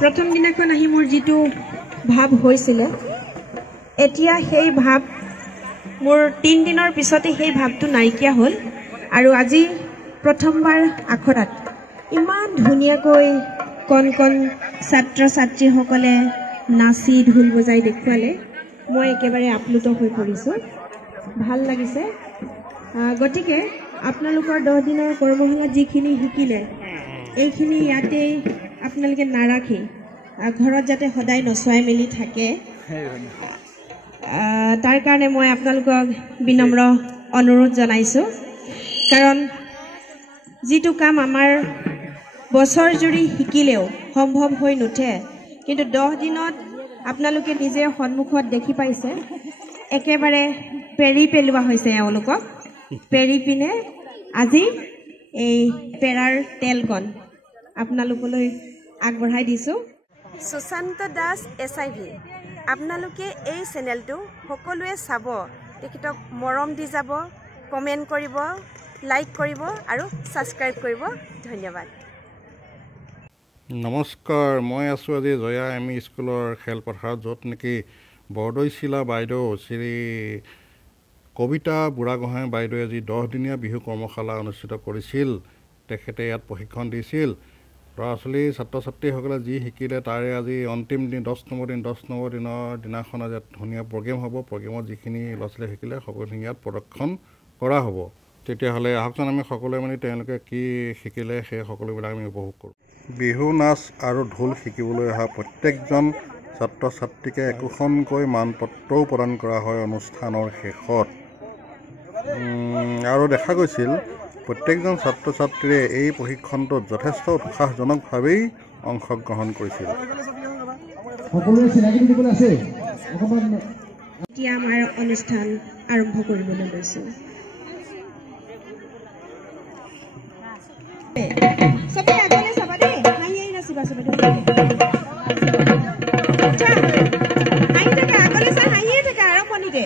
প্ৰথম দিনাখন আহি মোৰ যিটো ভাৱ হৈছিলে এতিয়া সেই ভাৱ মোৰ 3 দিনৰ পিছতে সেই ভাৱটো নাইকিয়া হ'ল আৰু আজি প্ৰথমবাৰ আখৰাত ইমান ধুনীয়াকৈ কণ কণ ছাত্ৰ ছাত্ৰীসকলে নাচি ঢোল বজাই দেখুৱালে মই একেবাৰে আপ্লুত হৈ পৰিছোঁ ভাল লাগিছে গতিকে আপোনালোকৰ 10 দিনৰ কৰ্মশালা যিখিনি শিকিলে এইখিনি ইয়াতে আপোনালোকে নাৰাখি ঘৰত যাতে সদায় নচুৱাই মেলি থাকে তাৰ কাৰণে মই আপোনালোকক বিনম্ৰ অনুৰোধ জনাইছোঁ কাৰণ যিটো কাম আমাৰ বছৰ জুৰি শিকিলেও সম্ভৱ হৈ নুঠে কিন্তু 10 দিনত আপোনালোকে নিজে সন্মুখত দেখি পাইছে একেবাৰে পেৰি পেলোৱা হৈছে এওঁলোকক পেৰি পিনে আজি এই পেৰাৰ তেলকণ আপোনালোকলৈ আগবঢ়াই দিছোঁ সুশান্ত দাস SIV আপোনালোকে এই চেনেলটো সকলোৱে চাব তেখেতক মৰম দি যাব কমেণ্ট কৰিব লাইক কৰিব আৰু ছাবস্ক্ৰাইব কৰিব ধন্যবাদ নমস্কাৰ মই আছোঁ আজি জয়া ME স্কুলৰ খেলপথাৰত য'ত নেকি বৰদৈচিলা বাইদেউ শ্ৰী কবিতা বুঢ়াগোহাঁই বাইদেৱে আজি 10 দিনীয়া বিহু কৰ্মশালা অনুষ্ঠিত কৰিছিল তেখেতে ইয়াত প্ৰশিক্ষণ দিছিল ল'ৰা ছোৱালী ছাত্ৰ ছাত্ৰীসকলে যি শিকিলে তাৰে আজি অন্তিম দিন 10 নম্বৰ দিনৰ দিনাখন আজি ধুনীয়া প্ৰগ্ৰেম হ'ব প্ৰগ্ৰেমত যিখিনি ল'ৰা ছোৱালী শিকিলে সকলোখিনি ইয়াত প্ৰদৰ্শন কৰা হ'ব তেতিয়াহ'লে আহকচোন আমি সকলোৱে মানে তেওঁলোকে কি শিকিলে সেই সকলোবিলাক আমি উপভোগ কৰোঁ বিহু নাচ আৰু ঢোল শিকিবলৈ অহা প্ৰত্যেকজন ছাত্ৰ ছাত্ৰীকে একোখনকৈ মানপত্ৰও প্ৰদান কৰা হয় অনুষ্ঠানৰ শেষত আৰু দেখা গৈছিল প্ৰত্যেকজন ছাত্ৰ ছাত্ৰীয়ে এই প্ৰশিক্ষণটোত যথেষ্ট উৎসাহজনকভাৱেই অংশগ্ৰহণ কৰিছিল এতিয়া আমাৰ অনুষ্ঠান আৰম্ভ কৰিবলৈ লৈছোঁ সবে আগলৈ চাবা দেই হাঁহি নাচিবা সবে হাঁহি থাকে আগলৈ চা হাঁহিয়ে থাকে আৰম্ভণিতে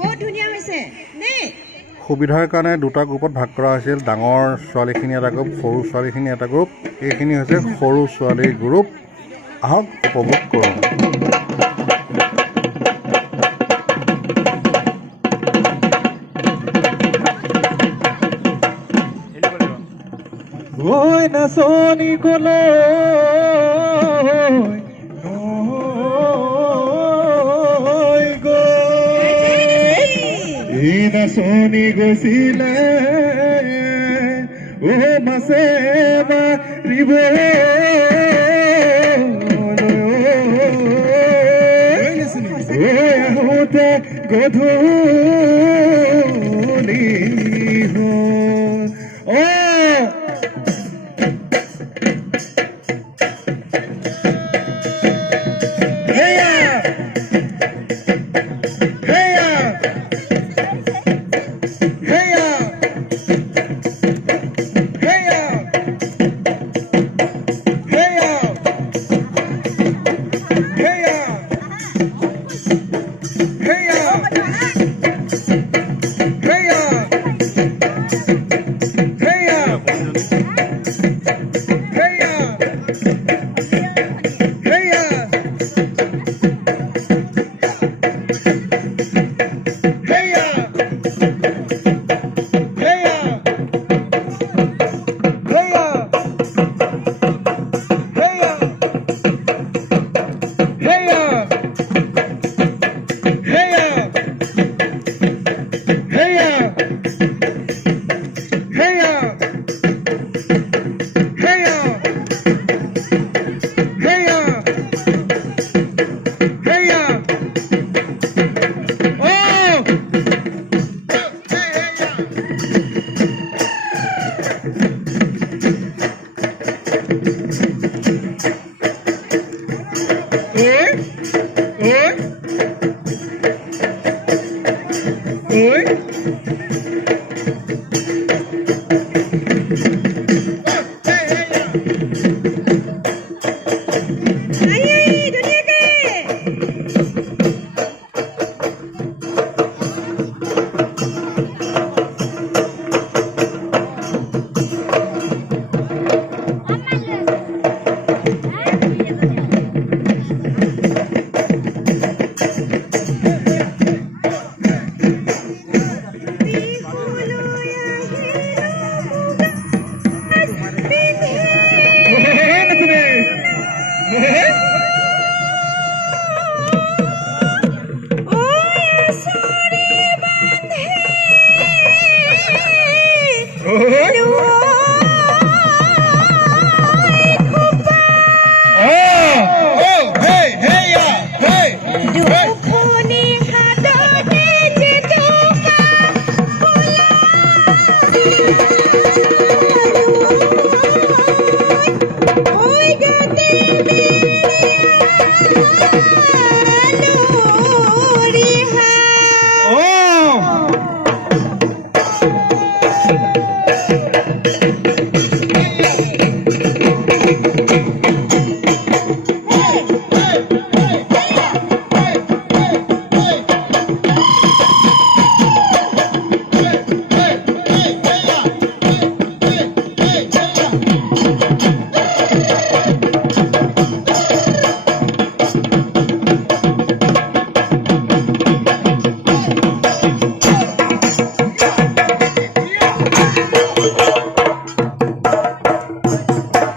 বহুত ধুনীয়া হৈছে দেই সুবিধাৰ কাৰণে দুটা গ্ৰুপত ভাগ কৰা হৈছিল ডাঙৰ ছোৱালীখিনি এটা গ্ৰুপ সৰু ছোৱালীখিনি এটা গ্ৰুপ এইখিনি হৈছে সৰু ছোৱালীৰ গ্ৰুপ আহক উপভোগ কৰোঁ ঐ নাচনি কলৈ নাচনি গৈছিলে ও মাছে মাৰিব আহোঁতে গধূলি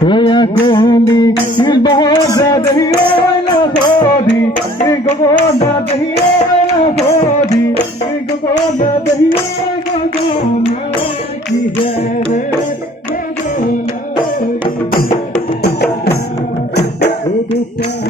Oya Gondi, Boda Dehia na Bodi, Goda Dehia na Bodi, Goda Dehia na Gona ki jere, Gona ki jere.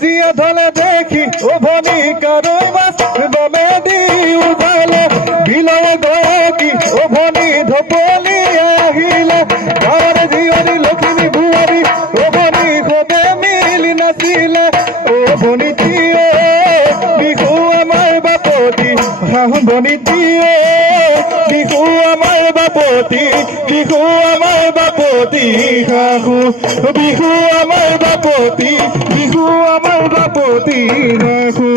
জিয়া ধলে দেখি ও ভনি করই বাস বমে দি উঠালে বিলয় গয়ে কি ও ভনি ধপলি আহিলে ঘর জিয়রি লক্ষ্মী বুয়ারি ও ভনি খোদে মিলি নাচিলে ও ভনি দিয়ে বিহু আমার বাপতি ভনি দিয়ে বিহু আমার বাপতি বিহু আমার বাপতি হাহু বিহু আমার বাপতি বিহু আমার বাপতি হাহু